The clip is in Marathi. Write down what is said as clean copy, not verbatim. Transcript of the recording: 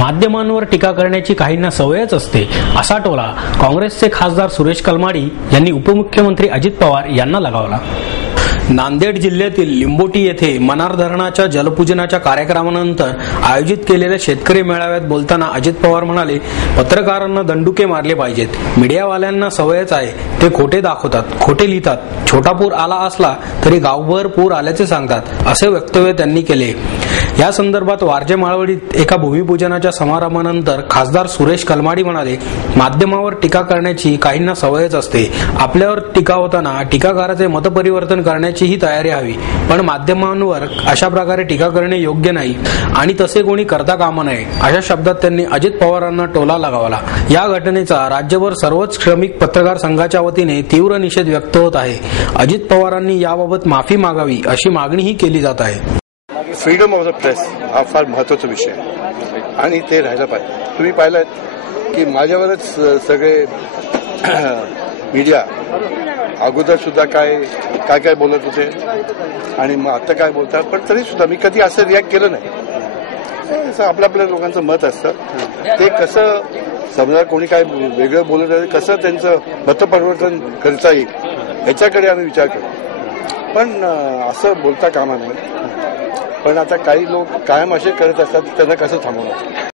माध्यमांवर टीका करण्याची काहींना सवयच असते, असा टोला काँग्रेसचे खासदार सुरेश कलमाडी यांनी उपमुख्यमंत्री अजित पवार यांना लगावला। नांदेड जिल्ह्यातील लिंबोटी येथे मनार धरणाच्या जलपूजनाच्या कार्यक्रमानंतर आयोजित केलेल्या शेतकरी मेळाव्यात बोलताना अजित पवार म्हणाले, पत्रकारांना दंडुके मारले पाहिजेत। मीडियावाल्यांना सवयच आहे, ते खोटे दाखवतात, खोटे लिहितात, छोटा पूर आला असला तरी गावभर पूर आल्याचे सांगतात, असे वक्तव्य त्यांनी केले। या संदर्भात वारजे माळवडीत एका भूमिपूजनाच्या समारंभानंतर खासदार सुरेश कलमाडी म्हणाले, माध्यमावर टीका करण्याची काहींना सवयच असते, आपल्यावर टीका होताना टीकाकाराचे मतपरिवर्तन करण्याची ही तयारी हवी, पण माध्यमांवर अशा प्रकारे टीका करणे योग्य नाही आणि तसे कोणी करता कामा नये, अशा शब्दात त्यांनी अजित पवारांना टोला लगावला। या घटनेचा राज्यभर सर्वच श्रमिक पत्रकार संघाच्या वतीने तीव्र निषेध व्यक्त होत आहे। अजित पवारांनी याबाबत माफी मागावी अशी मागणीही केली जात आहे। फ्रीडम ऑफ द प्रेस हा फार महत्त्वाचा विषय आहे आणि ते राहायला पाहिजे। तुम्ही पाहिलं की माझ्यावरच सगळे मीडिया अगोदर सुद्धा काय बोलत होते आणि मग आता काय बोलतात, पण तरी सुद्धा मी कधी असं रिॲक्ट केलं नाही। असं आपल्या लोकांचं मत असतं, ते कसं समजा कोणी काय वेगळं बोलत आहे कसं त्यांचं मतपरिवर्तन करता येईल याच्याकडे आम्ही विचार करू, पण असं बोलता कामा नये। पण आता काही लोक कायम असे करत असतात, त्यांना कसं थांबवणार।